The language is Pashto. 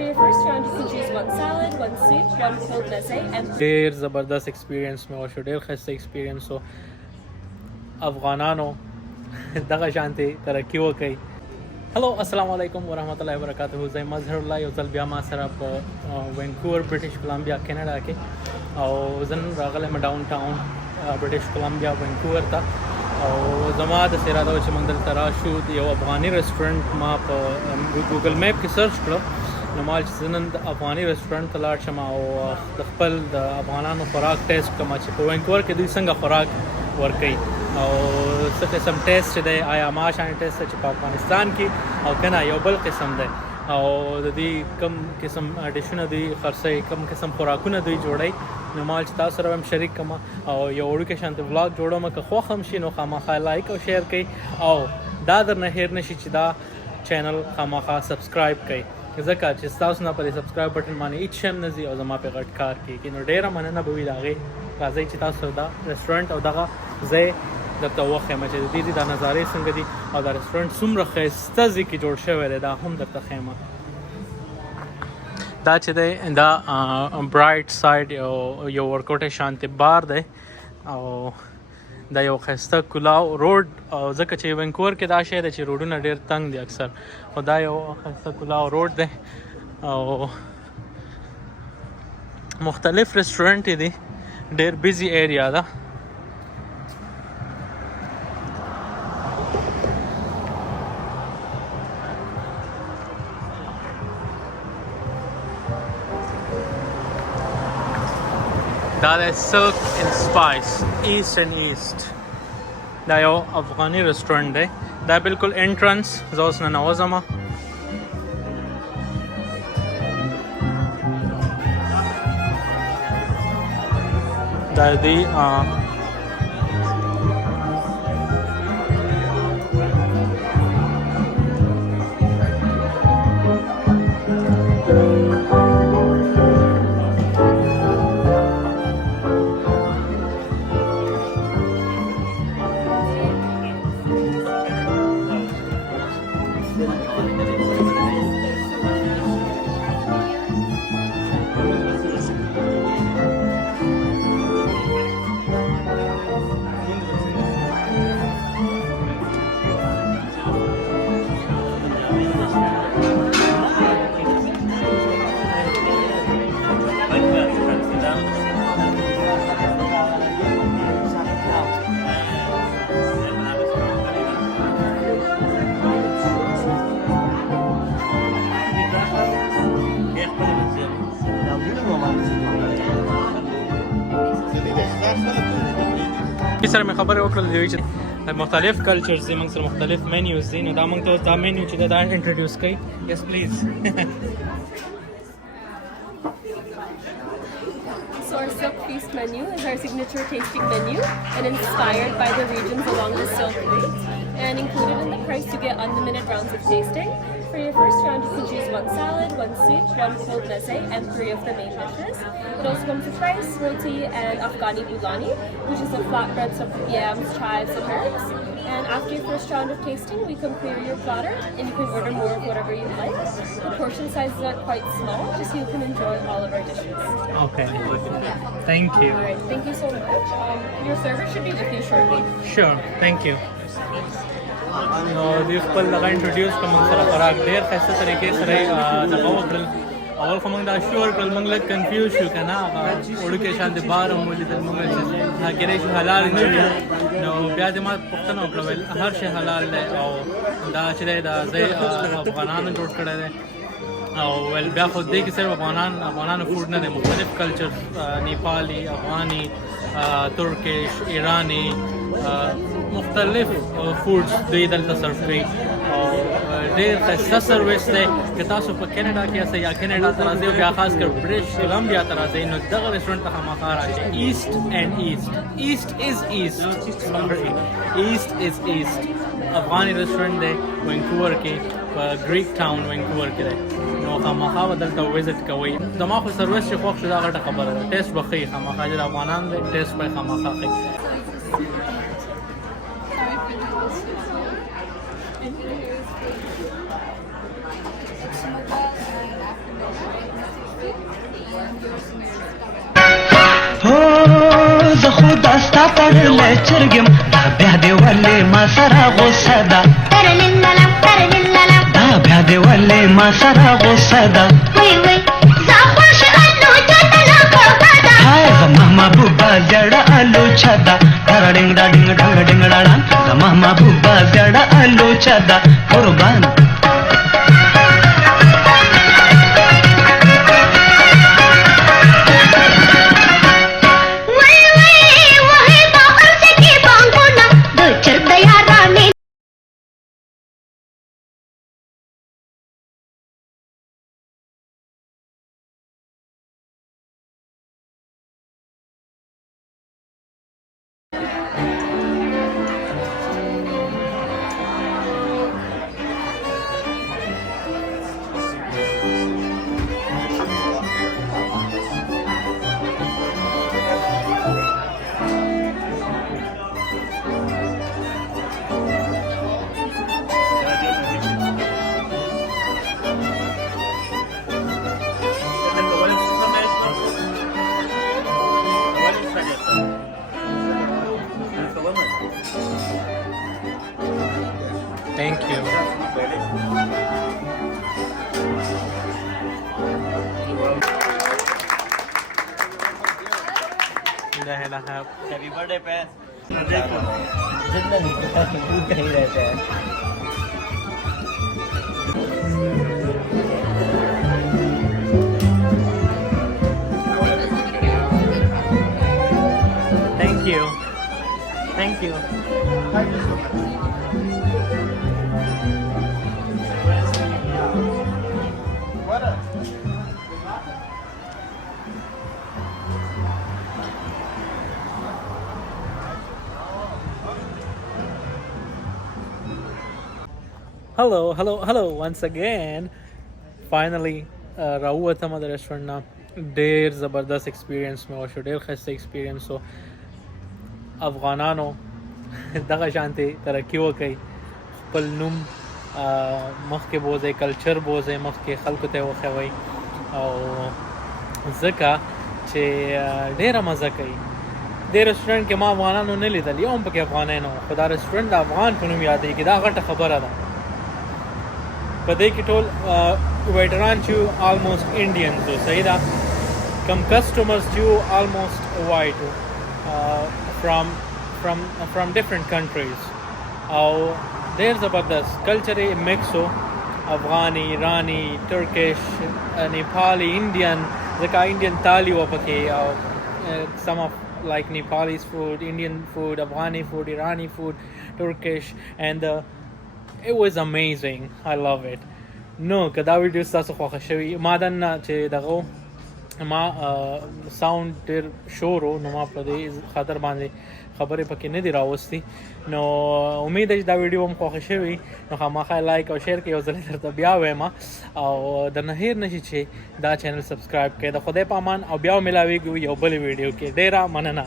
For your first round, you can choose one salad, one soup, one cold meze, and ډیر زبردست ایکسپیرینس مې وشو ډیر ښایسته ایکسپیرینس و افغانانو دغه شانتې ترقي وکړئ هلو السلام علیکم ورحمت الله وبرکاتہ زه مظهر الله یو ځل بیا ما سره په وینکوور برټش کولمبیا کینیډا کې او زه نن راغلی یم ډاون ټاون برټش کولمبیا وینکوور ته او زما د اراده وه چې موږ دلته راشو یو افغاني رسټورنټ ما په ګوګل میپ کې سرچ کړو نو ما چې زه نن د افغاني رسټورنټ ته لاړ شم او د خپل د افغانانو خوراک ټیسټ کړم چې په وینکوور کې دوی څنګه خوراک ورکوي او څه قسم ټیسټ دی آیا ما شان ټیسټ چې په افغانستان کې او که نه یو بل قسم دی او د دې کم قسم ډیشونه دوی خرڅوي کم قسم خوراکونه دوی جوړوي نو ما چې تاسو سره هم شریک کړم او یو وړوکی شانتې ولاګ جوړوم که خوښ هم شي نو خامخا لایک او شیر کوئ او دا درنه هیر نشي چې دا چینل خامخا سبسکرایب کوئ ځکه چې ستاسو نه په دې سبسکرایب بټن باندې هیڅ شی هم نه ځي او زما پې غټ کار کېږي نو ډېره مننه به وي د هغې راځئ چې تاسو دا رسټورنټ او دغه ځای درته وښیم چې د دې دا نظارې څنګه دي او دا رسټورنټ څومره ښایسته ځای کې جوړ شوی دی دا هم درته ښیم دا چې دی دا برایټ سایډ یو ورکوټی شانتې بار دی او دا یو ښایسته کلاو روډ او ځکه چې وینکوور کې دا شی دی چې روډونه ډېر تنګ دي اکثر خو دا یو ښایسته کلاو روډ دی او مختلف رسټورنټ دي ډېر بیزي ایریا ده دا دی سلک اینڈ سپایس ایسٹ اینڈ ایسٹ دا یو افغاني رسټورنټ دی دا بالکل انټرنس زه اوس ننوځم دا دی سره مې خبرې وکړل چې مختلف کلچرز دي موږ سره مختلف مینیوز دي نو دا موږ ته دا مینیو چې دا انټروډیوس کړئ یس پلیز So our Silk Feast menu is our signature tasting menu and inspired by the regions along the Silk Route. And included in the price, you get unlimited rounds of tasting. For your first round, you can choose one salad, one soup, one cold meze, and 3 of the main dishes. It also comes with rice, roti, and Afghani bulani, which is a flatbread stuffed with yams, chives, and herbs. And after your first round of tasting, we can clear your platter, and you can order more of whatever you like. The portion sizes are quite small, just so you can enjoy all of our dishes. Okay. Thank you. All right, thank you so much. Your server should be with you shortly. Sure. Thank you. نو دوی خپل دغه انټروډیوس کړه موږ سره خوراک ډېر ښایسته طریقې سره یې دغه وکړل اول خو موږ دا شور کړل موږ لږ کنفیوز شو که نه هغه وړوکی شانتې بار هم ولیدل موږ چې کېدای شي حلال نه وي نو بیا دې ما پوښتنه وکړه ویل هر شی حلال دی او دا چې دی دا ځای افغانانو جوړ کړی دی او ول بیا خو دې کې صرف افغانانو فوډ نه دی مختلف کلچر نیپالي افغاني ترکش ایرانی مختلف فوډز دوی دلته سرو کوي او ډېر ښایسته سروس دی که تاسو په کینیډا کې یاست یا کینیډا ته راځئ او بیا خاص کر برټش کولمبیا ته راځئ نو دغه رسټورنټ ته خامخا راشئ ایسټ اینډ ایسټ ایسټ از ایسټ ایسټ از ایسټ افغاني رسټورنټ دی وینکوور کې په ګریک ټاون وینکوور کې دی نو خامخا به دلته وزټ کوئ زما خو سروس چې خوښ شو دا غټه خبره ده ټیسټ به ښیي خامخا چې د افغانان دی ټیسټ به یې خامخا ښیي हो زه خو داستا تړلی چرګم دا بیا دې ولې ما سره غوسه ده دا بیا دې ولې ما سره غوسه ده هاي زما محبوبه زړه الوچه ده ډنګ ډا ډنګ ډنګ ډنګ ډاړه زما محبوبه زړه الوچه ده قربان Thank you. Happy birthday पे जितना दूध कहीं रहता है Thank you. Thank you. Hello once again. Finally راووتم د رستورانت نه ډیر زبردست ایکسپیرینس مې وشو ډیر ښایسته ایکسپیرینس و افغانانو دغه شانتې ترقي وکړئ خپل نوم مخکې بوځئ کلچر بوځئ مخکې خلکو ته یې وښوئ او ځکه چې ډیره مزه کوي دې رستورانت کې ما افغانانو نه لیدل یو هم پکې افغانی نه و خو دا رستورانت د افغان په نوم یادېږي دا غټه خبره ده په دې کې ټول ویټران چې آلموسټ انډینز و صحیح ده کم کسټمرز چې آلموسټ وایټ و from different countries او ډېر زبردست کلچر یې مکس و افغاني ایرانی ترکش نیپالي انډین ځکه انډین تالي وه پکې او some of like Nepalese food, Indian food, Afghani food, Irani food, Turkish and it was amazing. I love it. No, که دا ویډیو ستاسو خوښه شوي ما دننه چې دغه ما ساوند ډېر شور و نو ما په دې خاطر باندې خبرې پکې نه دي راوستي نو امید ده چې دا ویډیو هم خوښه شوي نو خامخا لایک او شیر کړئ یو ځل درته بیا وایم او درنه هېر نه شي چې دا چینل سبسکرایب کړئ د خدای په امان او بیا ملاویږو یو بلې ویډیو کې ډېره مننه